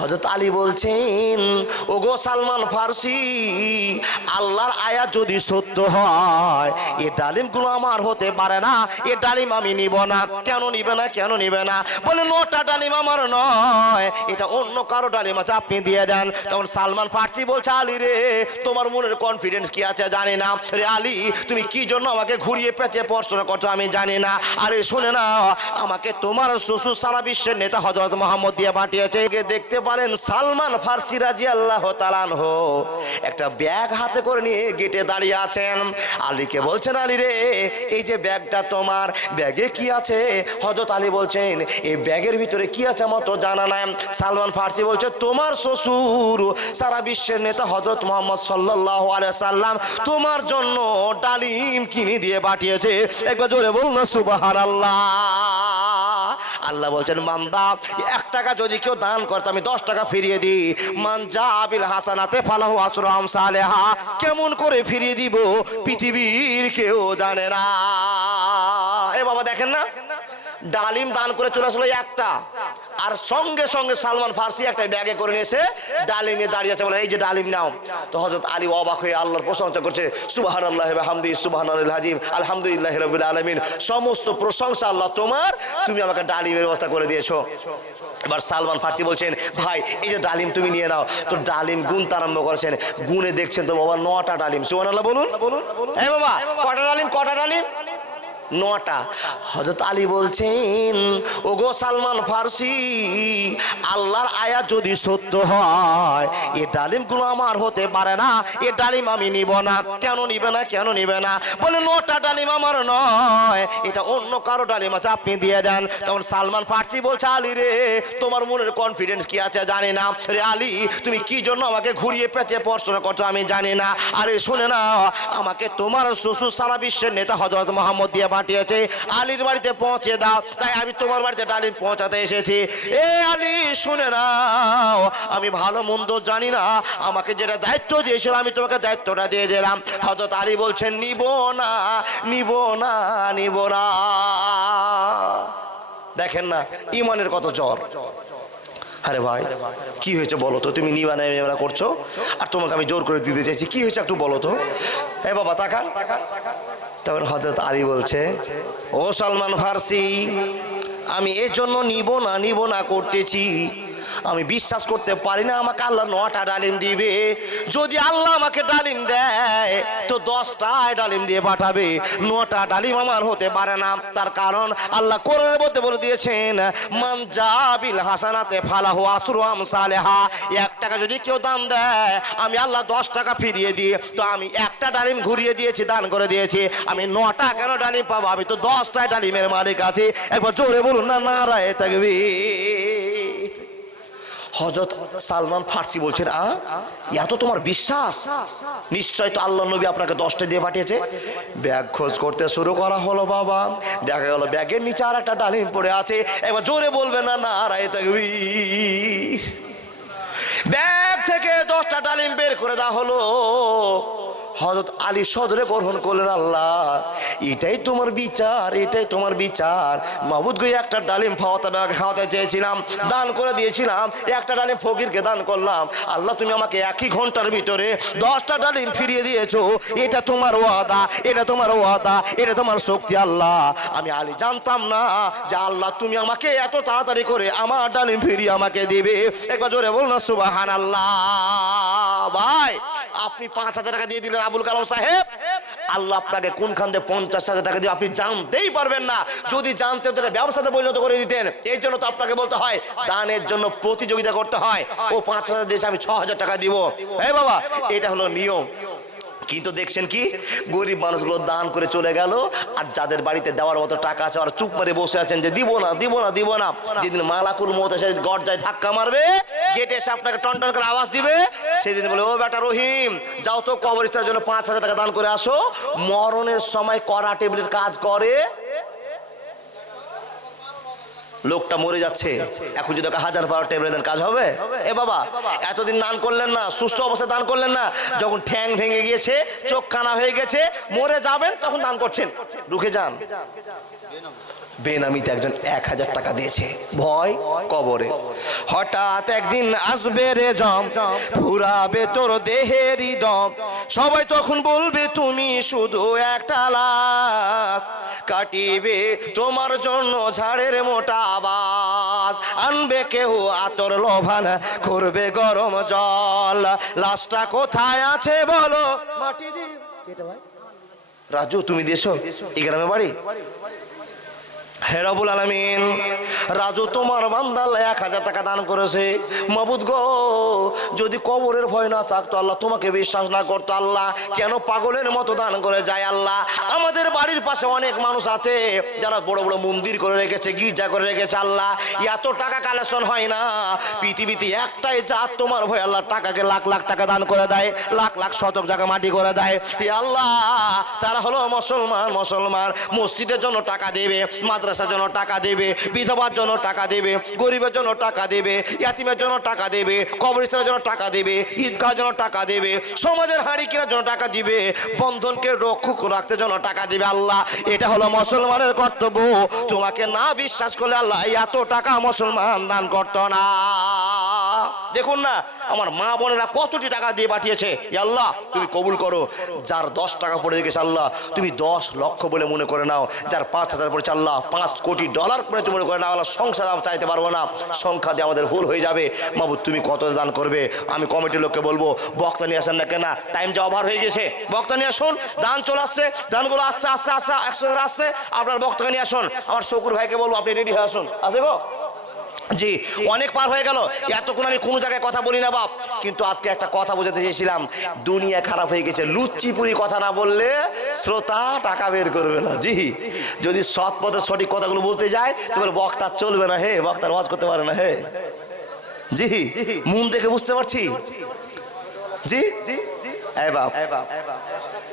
হজরত আলী বলছেন, ওগো সালমান ফার্সি, আল্লাহর আয়াত যদি সত্য হয়, এ ডালিমগুলো আমার হতে পারে না, এ ডালিম আমি নিব না। কেন নিবে না, কেন নিবে না? বলে, নটা ডালিম আমার নয়, এটা অন্য কারও ডালিম আছে, আপনি দিয়ে দেন। তখন সালমান ফার্সি বলছে, আলী রে, তোমার মনের কনফিডেন্স কি আছে জানি না। রে আলী, তুমি কি জন্য আমাকে ঘুরিয়ে পেঁচে প্রশ্ন করছ আমি জানি না। আরে শুনে না, আমাকে তোমার শ্বশুর সারা বিশ্বের নেতা হজরত মোহাম্মদ দিয়ে পাঠিয়েছে দেখতে পারেন সালমান ফার্সি রাজি আল্লাহ তালান হো একটা ব্যাগ হাতে করে নিয়ে গেটে দাঁড়িয়ে আছেন। আলীকে বলছেন, আলী রে, এই যে ব্যাগটা তোমার, ব্যাগে কি আছে? হজরত আলী বলছেন এই ব্যাগের ভিতরে কি আছে আমার তো জানা নাই। সালমান ফার্সি বলছে, তোমার শ্বশুর, সারা বিশ্বের নেতা হজরত মোহাম্মদ সাল্লাহ সাল্লাম তোমার জন্য ডালিম কিনে দিয়ে পাঠিয়েছে। একবার জোরে বলুন না সুবাহার আল্লাহ আল্লাহ বলছেন মান্দা এক টাকা যদি কেউ দান করতে আমি দশ টাকা ফিরিয়ে দিই। মান যা আবিল হাসানাতে ফালাহু আসরাম সালেহা। কেমন করে ফিরিয়ে দিব, পৃথিবীর কেউ জানে না। এ বাবা, দেখেন না? ডালিম দান করে চলে আসলো একটা। আর সঙ্গে সঙ্গে সালমান ফার্সি একটা ব্যাগে করে নিয়েছে ডালিম নিয়ে দাঁড়িয়ে আছে বলে এই যে ডালিম নাও। তো হজরত আলী অবাক হয়ে আল্লাহর প্রশংসা করছে সুবাহান আল্লাহ হামদি সুবাহান আল হাজিম আলহামদুলিল্লাহ রবিল আলমিন। সমস্ত প্রশংসা আল্লাহ তোমার তুমি আমাকে ডালিমের ব্যবস্থা করে দিয়েছ। এবার সালমান ফার্সি বলছেন ভাই এই যে ডালিম তুমি নিয়ে নাও। তো ডালিম গুনতে আরম্ভ করেছেন। গুনে দেখছেন তো বাবা নটা ডালিম। সুবান আল্লাহ বলুন। হ্যাঁ বাবা কটা ডালিম কটা ডালিম? নটা। হজরত আলী বলছেন, ওগো সালমান ফার্সি, আল্লাহর আয়াত যদি সত্য হয়, এ ডালিমগুলো আমার হতে পারে না, এ ডালিম আমি নিব না। কেন নিবে না, কেন নিবে না? বলে, নটা ডালিম আমার নয়, এটা অন্য কারও ডালিম আছে, আপনি দিয়ে দেন। তখন সালমান ফার্সি বলছে, আলী রে, তোমার মনের কনফিডেন্স কি আছে জানি না। রে আলী, তুমি কি জন্য আমাকে ঘুরিয়ে পেঁচে পড়াশোনা করছ আমি জানি না। আরে শুনে না, আমাকে তোমার শ্বশুর সারা বিশ্বের নেতা হজরত মোহাম্মদ দিয়ে পাঠিয়েছে আলীর বাড়িতে পৌঁছে দাও। তাই আমি তোমার বাড়িতে ডালিম পৌঁছাতে এসেছি। এ আলী, শুনে নাও, আমি ভালো মন্দ জানি না। আমাকে যেটা দায়িত্ব দিয়েছিল, আমি তোমাকে দায়িত্বটা দিয়ে দিলাম। হজরত আলী বলছেন, নিব না নিব না নিব না। দেখেন না, ইমানের কত জ্বর। আরে ভাই, কি হয়েছে বলো তো? তুমি নিবানা নিবানা করছ? আর তোমাকে আমি জোর করে দিতে চাইছি। কি হয়েছে একটু বলো তো? এ বাবা, তাকান। তখন হজরত আলী বলছে, ও সলমান ফার্সি, আমি এর জন্য নিব না নিব না করতেছি। আমি বিশ্বাস করতে পারি না, আমাকে আল্লাহ নটা ডালিম দিবে। যদি আল্লাহ আমাকে ডালিম দেয় তো দশটায় ডালিম দিয়ে পাঠাবে। নটা ডালিম আমার হতে পারে না। তার কারণ আল্লাহ কোরআনের মধ্যে বলে দিয়েছেন, মান জাবিল হাসানাতে ফালা ফালাহু আসরু আমসালেহা। এক টাকা যদি কেউ দান দেয়, আমি আল্লাহ দশ টাকা ফিরিয়ে দিই তো আমি একটা ডালিম ঘুরিয়ে দিয়েছি, দান করে দিয়েছি। আমি নটা কেন ডালিম পাবো? আমি তো দশটায় ডালিমের মালিক আছি। একবার জোরে বলুন, না না নারায় থাকবি হজরত সালমান ফার্সি বলছেন, আ? এত তোমার বিশ্বাস? নিশ্চয় তো আল্লাহ নবী আপনাকে দশটা দিয়ে পাঠিয়েছে। ব্যাগ খোঁজ করতে শুরু করা হলো বাবা। দেখা গেল ব্যাগের নিচে আর একটা ডালিম পড়ে আছে। এবার জোরে বলবে, না না রায় থাকবি ব্যাগ থেকে দশটা ডালিম বের করে দেওয়া হলো। হজরত আলী সদরে গ্রহণ করলেন আল্লাহ। এটাই তোমার বিচার, এটাই তোমার বিচার। মাহবুদ গই একটা ডালিম খাওয়াতে খাওয়াতে চেয়েছিলাম, দান করে দিয়েছিলাম, একটা ডালিম ফকিরকে দান করলাম। আল্লাহ, তুমি আমাকে একই ঘণ্টার ভিতরে দশটা ডালিম ফিরিয়ে দিয়েছ। এটা তোমার ওয়াদা, এটা তোমার ওয়াদা, এটা তোমার শক্তি আল্লাহ। আমি আলী জানতাম না যে আল্লাহ, তুমি আমাকে এত তাড়াতাড়ি করে আমার ডালিম ফিরিয়ে আমাকে দিবে। একবার জোরে বল না সুবাহান আল্লাহ ভাই, আপনি পাঁচ হাজার টাকা দিয়ে দিলেন আবুল কালাম সাহেব, আল্লাহ আপনাকে কোনখান থেকে পঞ্চাশ হাজার টাকা দিয়ে আপনি জানতেই পারবেন না। যদি জানতেন তাহলে ব্যবসাতে পরিণত করে দিতেন। এই জন্য তো আপনাকে বলতে হয়, দানের জন্য প্রতিযোগিতা করতে হয়। ও পাঁচ হাজার দিয়েছে, আমি ছ হাজার টাকা দিব। হ্যাঁ বাবা, এটা হলো নিয়ম। কিন্তু দেখছেন কি? গরিব মানুষগুলো দান করে চলে গেল, আর যাদের বাড়িতে দেওয়ার মতো টাকা আছে আর চুপ করে বসে আছেন যে, দিব না দিব না দিব না। যেদিন মালাকুল মত এসে গরজায় ধাক্কা মারবে, গেটে এসে আপনাকে টন টন করে আওয়াজ দিবে, সেদিন বলে, ও বেটা রহিম, যাও তো কবরস্থানের জন্য পাঁচ হাজার টাকা দান করে আসো। মরণের সময় করা টেবিলের কাজ করে লোকটা মরে যাচ্ছে। এখন যদি ওকে হাজার বারো টেবিলে দেন, কাজ হবে? এ বাবা, এতদিন দান করলেন না, সুস্থ অবস্থায় দান করলেন না, যখন ঠ্যাং ভেঙে গিয়েছে, চোখ কানা হয়ে গেছে, মরে যাবেন, তখন দান করছেন। রুখে যান। বেনামিতে একজন এক হাজার টাকা দিয়েছে। ভয় কবরে। হঠাৎ একদিন আসবে রে জম ফুরাবে তোর দেহেরই দম। সবাই তখন বলবে তুমি শুধু একটা লাশ কাটিবে তোমার জন্য ঝাড়ের মোটা আবাস। আনবে কেউ আতর লোভান করবে গরম জল। লাশটা কোথায় আছে বলো? রাজু তুমি দিয়েছ? এই গ্রামে বাড়ি? হেরাবুল আলমিন, রাজু তোমার বান্দাল এক হাজার টাকা দান করেছে। মাবুদ গো, যদি কবরের ভয় না থাকতো আল্লাহ, তোমাকে বিশ্বাস না করতো আল্লাহ, কেন পাগলের মতো দান করে যায় আল্লাহ? আমাদের বাড়ির পাশে অনেক মানুষ আছে, যারা বড় বড় মন্দির করে রেখেছে, গির্জা করে রেখেছে আল্লাহ। এত টাকা কালেকশন হয় না। পৃথিবীতে একটাই জাত তোমার ভয় আল্লাহ টাকাকে লাখ লাখ টাকা দান করে দেয়, লাখ লাখ শতক জায়গা মাটি করে দেয়। আল্লাহ, তারা হলো মুসলমান মুসলমান, মসজিদের জন্য টাকা দেবে মাদ্রাসার জন্য টাকা দেবে বিধবার জন্য টাকা দেবে, গরিবের জন্য টাকা দেবে, ইয়াতিমের জন্য টাকা দেবে, কবরস্থানের জন্য টাকা দেবে, ঈদগাহ জন্য টাকা দেবে, সমাজের হাঁড়ি কেনার জন্য টাকা দিবে, বন্ধনকে রক্ষক রাখতে জন্য টাকা দেবে আল্লাহ। এটা হলো মুসলমানের কর্তব্য। তোমাকে না বিশ্বাস করলে আল্লাহ এত টাকা মুসলমান দান করতো না। দেখুন না, আমার মা বোনেরা কতটি টাকা দিয়ে পাঠিয়েছে? আল্লাহ, তুমি কবুল করো। যার দশ টাকা পড়ে দেখেছে আল্লাহ, তুমি দশ লক্ষ বলে মনে করে নাও। যার পাঁচ হাজার পড়েছে, আল্লাহ, পাঁচ কোটি ডলার করে তুমি মনে করে নাও। আল্লাহ দাম চাইতে পারব না। সংখ্যা দিয়ে আমাদের ভুল হয়ে যাবে। বাবু, তুমি কত দান করবে? আমি কমিটির লোককে বলব, বক্তা নিয়ে আসেন না কেনা? টাইম যা ওভার হয়ে গেছে। বক্তা নিয়ে আসুন, দান চলে আসছে। দানগুলো আস্তে আস্তে আস্তে, একশো আসছে। আপনার বক্তাকে নিয়ে আসুন। আমার শকুর ভাইকে বলব, আপনি রেডি হয়ে আসুন। আছে গো? জি অনেক পার হয়ে গেল। এতক্ষণ আমি কোনো জায়গায় কথা বলি না বাপ। কিন্তু আজকে একটা কথা বোঝাতে চেয়েছিলাম। দুনিয়া খারাপ হয়ে গেছে। লুচ্চিপুরি কথা না বললে শ্রোতা টাকা বের করবে না। জি। যদি সৎ পথে সঠিক কথাগুলো বলতে যায় তোমার বক্তা চলবে না হে। বক্তার ওয়াজ করতে পারে না হে। জি। মুন দেখে বুঝতে পারছি? জি? এই বাপ।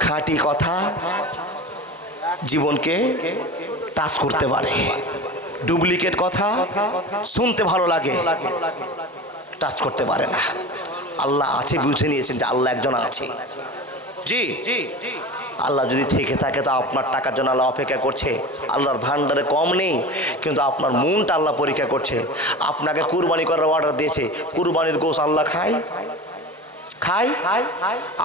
খাঁটি কথা জীবনকে টাচ করতে পারে। ডুপ্লিকেট কথা শুনতে ভালো লাগে, টাচ করতে পারে না। আল্লাহ আছে বুঝে নিয়েছেন যে আল্লাহ একজন আছে। জি, আল্লাহ যদি থেকে থাকে তো আপনার টাকার জন্য আল্লাহ অপেক্ষা করছে। আল্লাহর ভান্ডারে কম নেই, কিন্তু আপনার মনটা আল্লাহ পরীক্ষা করছে। আপনাকে কুরবানি করার অর্ডার দিয়েছে। কুরবানির গোস আল্লাহ খায়। খাই,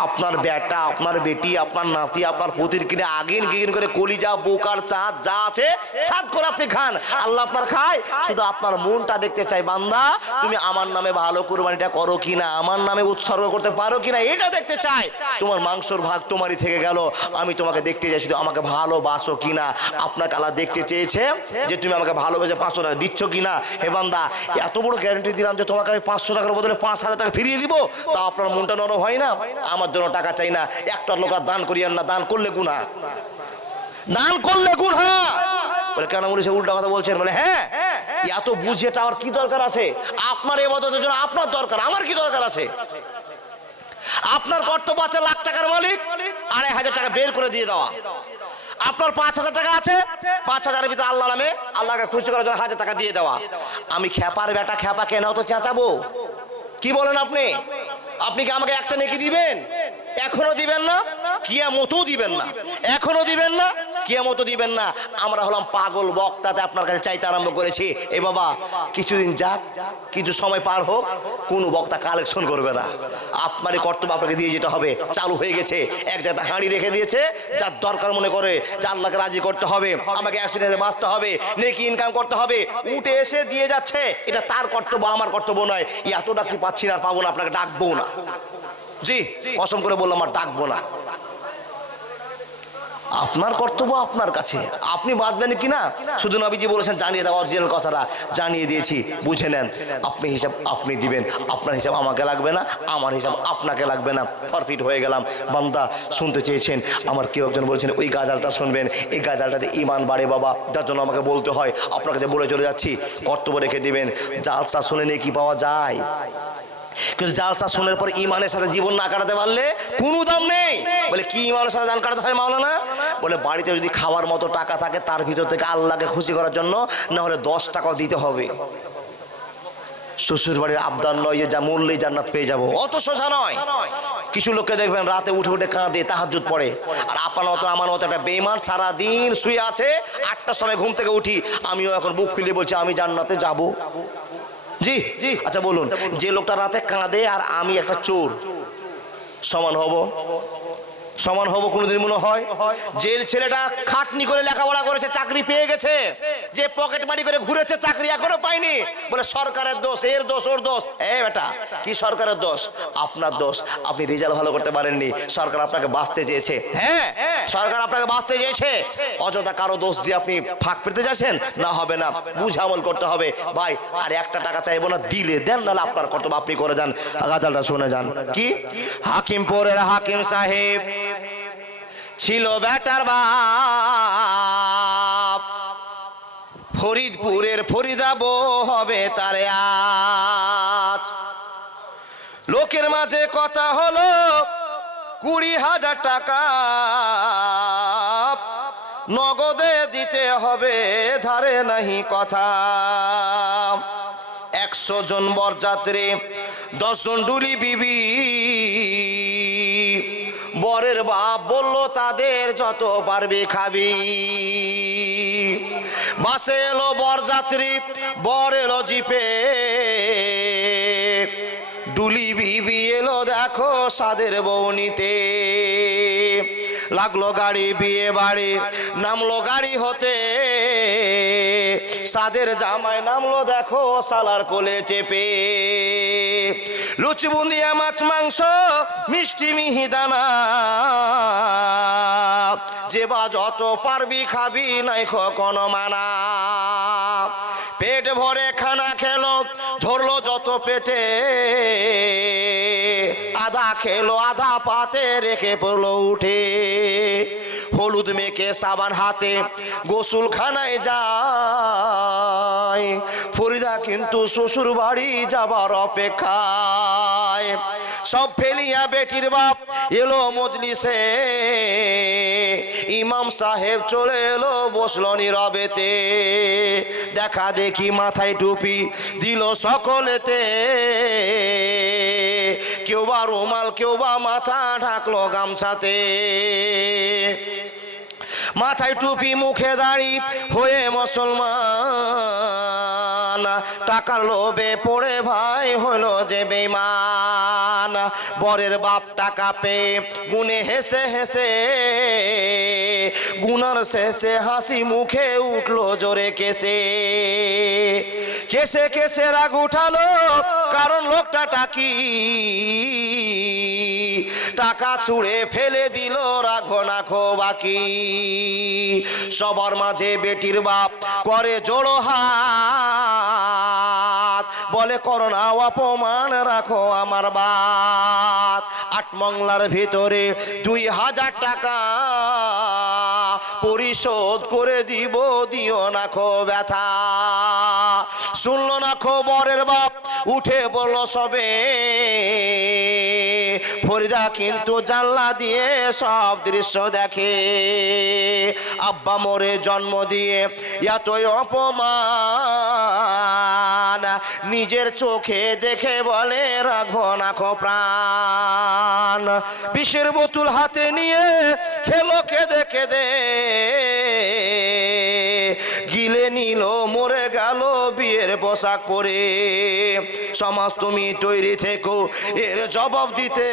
আপনার বেটা, আপনার বেটি, আপনার নাতি, আপনার পুতির কিনে আগিন গিগিন করে কলিজা, বোকার চাঁদ যা আছে, সাত করে আপনি খান। আল্লাহ আপনার খায়, শুধু আপনার মনটা দেখতে চাই, বান্দা। তুমি আমার নামে ভালো কুরবানিটা করো কিনা, আমার নামে উৎসর্গ করতে পারো কিনা, এটা দেখতে চাই। তোমার মাংসর ভাগ তোমারই থেকে গেল, আমি তোমাকে দেখতে চাই, শুধু আমাকে ভালোবাসো কিনা। আপনাকে আল্লাহ দেখতে চেয়েছে যে তুমি আমাকে ভালোবেসে পাঁচশো টাকা দিচ্ছ কিনা। হে বান্দা, এত বড় গ্যারান্টি দিলাম যে তোমাকে আমি পাঁচশো টাকার বদলে পাঁচ হাজার টাকা ফিরিয়ে দিব। তা আপনার মনটা নরম হয় না, আমার জন্য টাকা চাই না। একটা লোক দান করিয়েন না, দান করলে গুণা দান করলে গুণা বলে, কেন বলেছে উল্টা কথা বলছেন? বলে হ্যাঁ এত বুঝে কি দরকার আছে? আপনার জন্য আপনার দরকার, আমার কি দরকার আছে? আপনার কর্তব্য আছে লাখ টাকার মালিক, আড়াই হাজার টাকা বের করে দিয়ে দেওয়া। আপনার পাঁচ হাজার টাকা আছে, পাঁচ হাজারের ভিতরে আল্লাহ নামে আল্লাহকে খুশি করার জন্য হাজার টাকা দিয়ে দেওয়া। আমি খেপার বেটা খেপা কেন তো চেঁচাবো? কি বলেন আপনি? আপনি কি আমাকে একটা নেকি দিবেন? এখনও দিবেন না? কিয়া মতো দিবেন না। এখনও দিবেন না? কিয়ামতও দিবেন না। আমরা হলাম পাগল বক্তাতে আপনার কাছে চাইতে আরম্ভ করেছি। এ বাবা, কিছুদিন যাক, কিছু সময় পার হোক, কোনো বক্তা কালেকশন করবে না। আপনারই কর্তব্য আপনাকে দিয়ে যেতে হবে। চালু হয়ে গেছে। এক জায়গায় হাঁড়ি রেখে দিয়েছে। যার দরকার মনে করে যে আল্লাহকে রাজি করতে হবে, আমাকে অ্যাক্সিডেন্টে বাঁচতে হবে, নেকি ইনকাম করতে হবে, উঠে এসে দিয়ে যাচ্ছে। এটা তার কর্তব্য, আমার কর্তব্য নয়। এতটা কি পাচ্ছি না পাবো না, আপনাকে ডাকবো না। জি, কসম করে বললাম আর ডাকবো না। আপনার কর্তব্য আপনার কাছে। আপনি বাঁচবেন কি না শুধু নবীজি বলেছেন, জানিয়ে দাও অরিজিনাল কথাটা। জানিয়ে দিয়েছি, বুঝে নেন। আপনি হিসাব আপনি দিবেন। আপনার হিসাব আমাকে লাগবে না, আমার হিসাব আপনাকে লাগবে না। ফরফিট হয়ে গেলাম। বান্দা, শুনতে চেয়েছেন। আমার কেউ একজন বলছেন, ওই গাজালটা শুনবেন। এই গাজালটাতে ইমান বাড়ে বাবা। যার জন্য আমাকে বলতে হয় আপনার কাছে বলে চলে যাচ্ছি, কর্তব্য রেখে দিবেন। জালসা শুনে নিয়ে কি পাওয়া যায়? কিন্তু জালসা শোনার পর ইমানের সাথে জীবন না কাটাতে পারলে কোনো দাম নেই। বলে, কি ইমানের সাথে দান কাটাতে হয় মাওলানা? বলে, বাড়িতে যদি খাওয়ার মতো টাকা থাকে তার ভিতর থেকে আল্লাহকে খুশি করার জন্য না হলে দশ টাকাও দিতে হবে। শ্বশুর বাড়ির আবদার নয় যে যা মূল্যে জান্নাত পেয়ে যাব। অত সোজা নয়। কিছু লোককে দেখবেন রাতে উঠে উঠে কাঁদে তাহাজুদ পড়ে। আর আপনার মতো আমার মতো একটা বেমান সারাদিন শুয়ে আছে, আটটার সময় ঘুম থেকে উঠি। আমিও এখন বুক খুলে বলছি, আমি জান্নাতে যাব। জি জি। আচ্ছা বলুন যে লোকটা রাতে কাঁদে আর আমি একটা চোর সমান হব? সমান হব কোনোদিন মনে হয়। জেল ছেলেটা খাটনি করে লেখাপড়া করেছে, চাকরি পেয়ে গেছে। যে পকেট মারি করে ঘুরেছে, চাকরি এখনও পায়নি। বলে, সরকারের দোষ, এর দোষ, ওর দোষ। এ বেটা, কি সরকারের দোষ? আপনার দোষ। আপনি রেজাল্ট ভালো করতে পারেননি। সরকার আপনাকে বাঁচতে চেয়েছে। হ্যাঁ সরকার আপনাকে বাঁচতে চেয়েছে। অযথা কারও দোষ দিয়ে আপনি ফাঁক পেতে যাচ্ছেন? না, হবে না। বুঝে আমল করতে হবে। ভাই, আর একটা টাকা চাইব না, দিলে দেন, নাহলে আপনার কর্তব্য আপনি করে যান। গাজালটা শুনে যান। কি? হাকিম হাকিমপুরের হাকিম সাহেব। ছিল বেটার বাপ। ফরিদপুরের ফরিদাবো হবে তারে লোকের মাঝে কথা হলো কুড়ি হাজার টাকা। নগদে দিতে হবে, ধারে নাহি কথা। একশো জন বরযাত্রী, দশজন ডুলি বিবি। বরের বাপ বলল, তাদের যত পারবি খাবি। বাসে এলো বরযাত্রী, বর এলো জিপে। ডুলি বিবি এলো, দেখো সাদের বৌনিতে লাগল গাড়ি বিয়ে বাড়ি, নামলো গাড়ি হতে। সাদের জামায় নামলো দেখো, সালার কোলে চেপে। লুচি বুন্দিয়া মাছ, মাংস, মিষ্টি মিহিদানা যে বা যত পারবি খাবি নাই কোনো মানা। পেট ভরে খানা খেলো, ধরলো যত পেটে। আধা খেলো আধা পাতে রেখে পড়ল উঠে। হলুদ মেখে সাবান হাতে গোসল খানায় যায়। ফরিদা কিন্তু শ্বশুর বাড়ি যাবার অপেক্ষায়। সব ফেলিয়া বেটির বাপ এলো মজলিসে। ইমাম সাহেব চলে এলো বসল নীরবেতে। দেখা দেখি মাথায় টুপি দিল সকলেতে। কেউ বা রুমাল কেউ বা মাথা ঢাকলো গামছাতে। মাথায় টুপি মুখে দাড়ি হয়ে মুসলমান। টাকার লোভে পড়ে ভাই হলো যে বেমান বরের বাপ টাকা পেয়ে গুনে হেসে হেসে, গুনার শেষে হাসি মুখে উঠল জোরে কেসে। কেসে কেসে রাগ উঠালো, কারণ লোকটা টাকি। টাকা ছুঁড়ে ফেলে দিল রাখো না খো বাকি সবার মাঝে বেটির বাপ করে জোড়ো হাত। বলে, করোনা অপমান রাখো আমার বাত আট মংলার ভিতরে দুই হাজার টাকা পরিশোধ করে দিব, দিও না খো ব্যথা। শুনলো না খো বরের বাপ, উঠে বলল, সবে ফরিদা কিন্তু জানলা দিয়ে সব দৃশ্য দেখে। আব্বা মোরে জন্ম দিয়ে এতই অপমান নিজের চোখে দেখে বলে, রাখব না খো প্রাণ। বিষের বোতুল হাতে নিয়ে খেলো কেঁদে কেঁদে। নিল মরে গেল বিয়ের পোশাক পরে। সমাজ তুমি তৈরি থেকো, এর জবাব দিতে।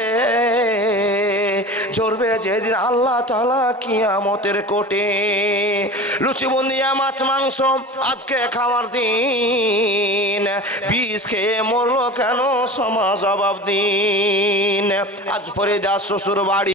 ঝরবে যেদিন আল্লাহ তালা কিয়ামতের কোটে। লুচি বন্দিয়া, মাছ, মাংস, আজকে খাওয়ার দিন। বিষ খেয়ে মরলো কেন, সমাজ জবাব দিন। আজ পরে দাস শ্বশুর বাড়ি